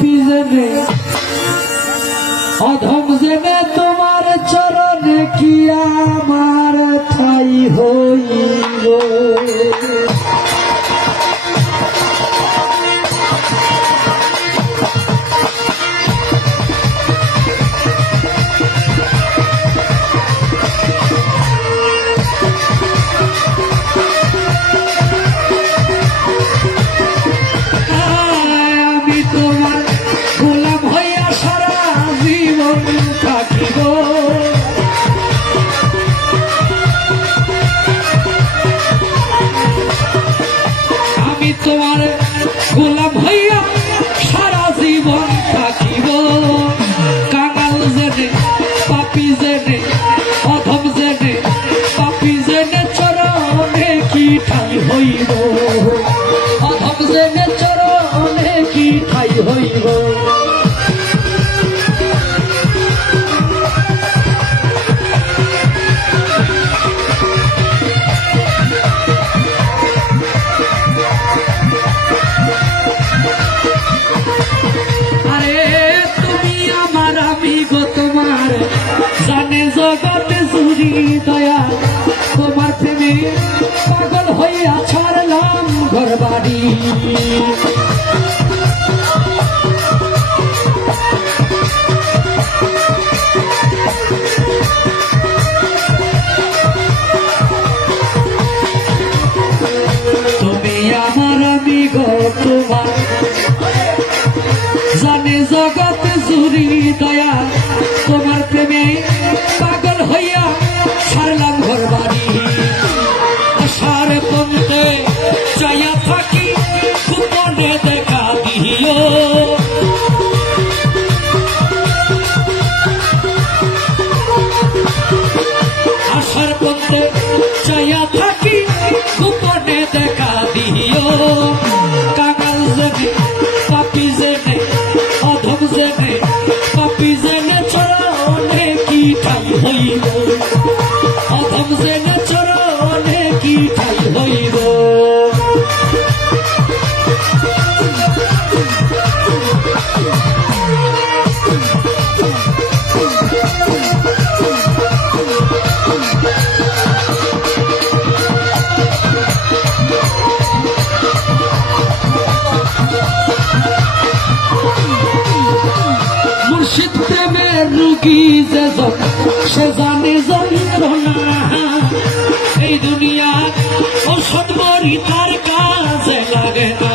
পাপী জেনে অধম জেনে তোমার চরণে কি আমার ঠাই হইল। তোমার গোলাম হইয়া সারা জীবন থাকিব। কাঙাল জেনে পাপী জেনে অধম জেনে পাপী জেনে চরণে কি ঠাই হইব। অধম জেনে চরণে কি ঠাই হইব। জানে জগতে জুড়ি দয়া তোমার প্রেমে পাগল হইয়া ছাড়লাম ঘর বাড়ি। তুমি আমার আমি গো তোমার জানে জগতে জুড়ি দয়া তোমার প্রেমে পাগল হইয়া ছাড়লাম ঘর বাড়ি। আশার পন্থে চাইয়া থাকি গোপনে দেখা দিও। আশার পন্থে চাইয়া থাকি গোপনে দেখা দিও। কাঙাল জেনে পাপী জেনে অধম জেনে পাপী জেনে চরণে কি ঠাই হইব। অধম জেনে চরণে কি ঠাই হইব। মুর্শিদ প্রেমের রুগী যে সে জানে যন্ত্রণা। এই দুনিয়া ঔষধ মরি তার কাজে লাগে না।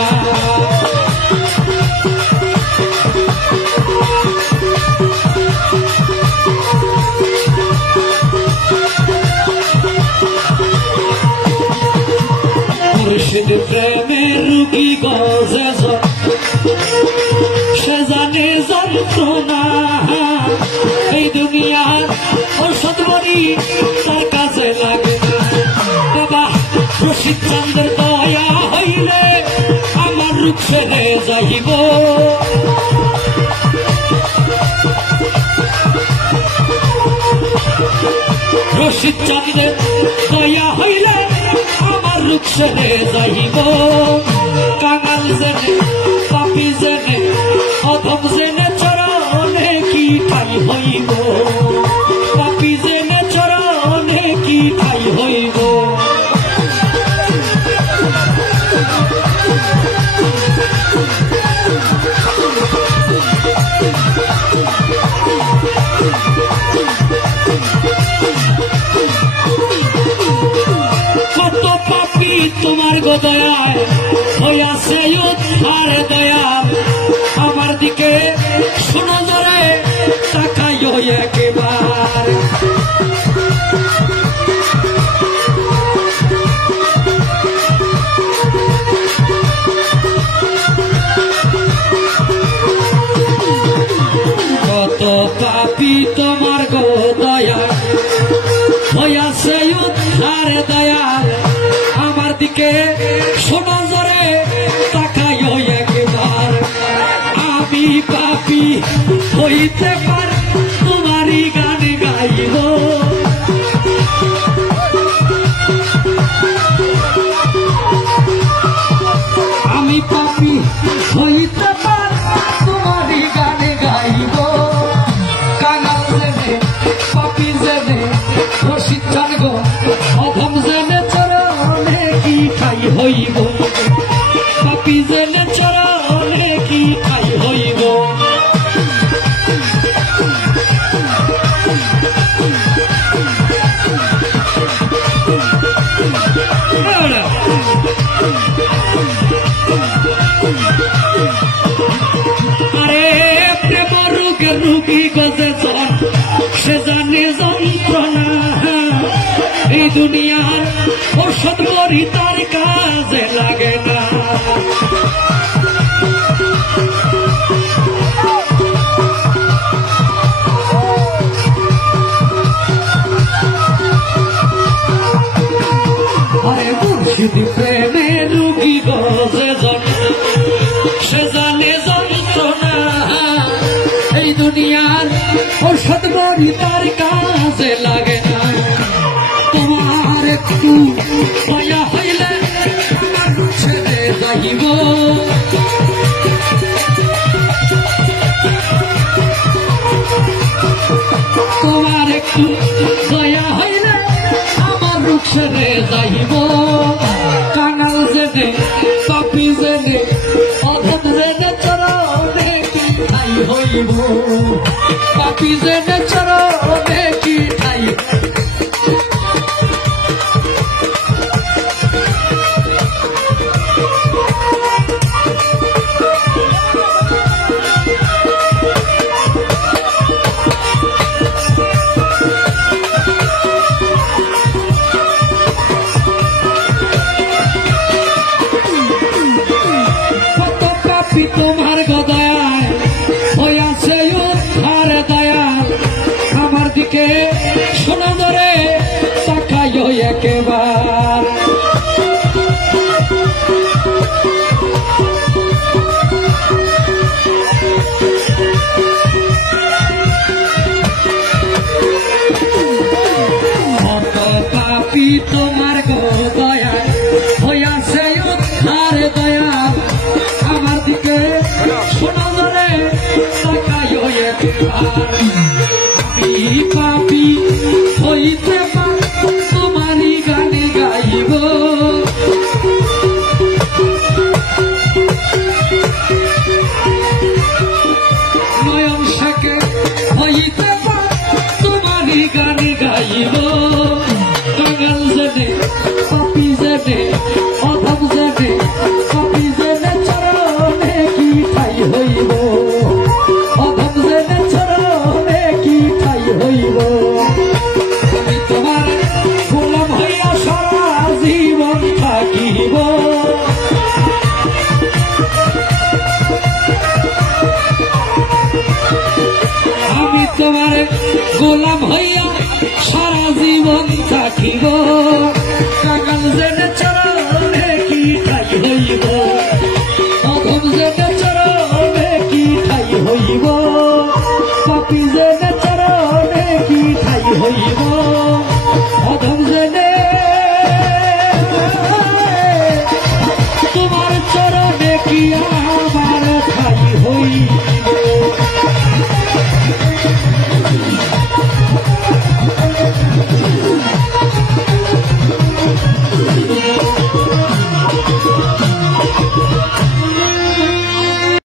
মুর্শিদ প্রেমের রুগী গজে সে জানে যন্ত্রণা। এই দুনিয়ার ঔষধ মরি তার কাজে লাগে না। বাবা রশিদ চাঁদের দয়া হইলে আমার রূপ ছেড়ে যাইব। রশিদ চাঁদের দয়া হইলে আমার রূপ ছেড়ে যাইব। কাঙাল জেনে পাপী জেনে অধম জেনে চরণে কি ঠাই হইব। পাপী জেনে চরণে কি ঠাই হইব। কত পাপী তোমার গো দয়ায় হইয়াছে উদ্ধার দয়াল। আমার দিকে শোনো জরে তাকাইও একবার। কত পাপী তোমার গো দয়া হইয়াছে উদ্ধার দয়াল। আমার দিকে শোনো জরে তাকাইও একবার। আমি পাপী হইতে পার তোমারই গান গাইব। আমি পাপী হইতে পার তোমার দিকে রুগী গজে জন সে জানে যন্ত্রণা এই দুনিয়ার ঔষধ বড়ি তার কাজে লাগে না আরে মুর্শিদ প্রেমে রুগী গজে জন সে জানে যন্ত্রণা এই দুনিয়ার ঔষধ বড়ি তার কাজে লাগে না তোমার একটু দয়া হইলে ছেড়ে যাইব তোমার একটু দয়া হইলে আমার রূপ ছেড়ে যাইব কাঙাল জেনে পাপি জেনে অধম জেনে চরণে কি ঠাই হইব পাপি জেনে চরণে কি ঠাই তোমার গদয়ায় হইয়াছে উদ্ধার দয়াল আমার দিকে শোনা ধরে তাকাইও একেবার পাপি তোমার গদয়ায় হইয়াছে উদ্ধার দয়াল আমার দিকে শোনা ধরে তাকাইও একবার আমি পাপি হইতে তোমারই গানে গাইব নয়ন শেখে হইতে তোমারই গানে গাইব কাঙাল জেনে পাপি জেনে অধম জেনে পাপি জেনে চরণে কি ঠাই হইব অধম জেনে চরণে কি ঠাই হইব আমি তোমার গোলাম হইয়া সারা জীবন থাকিব আমি তোমার গোলাম হইয়া সারা জীবন থাকিব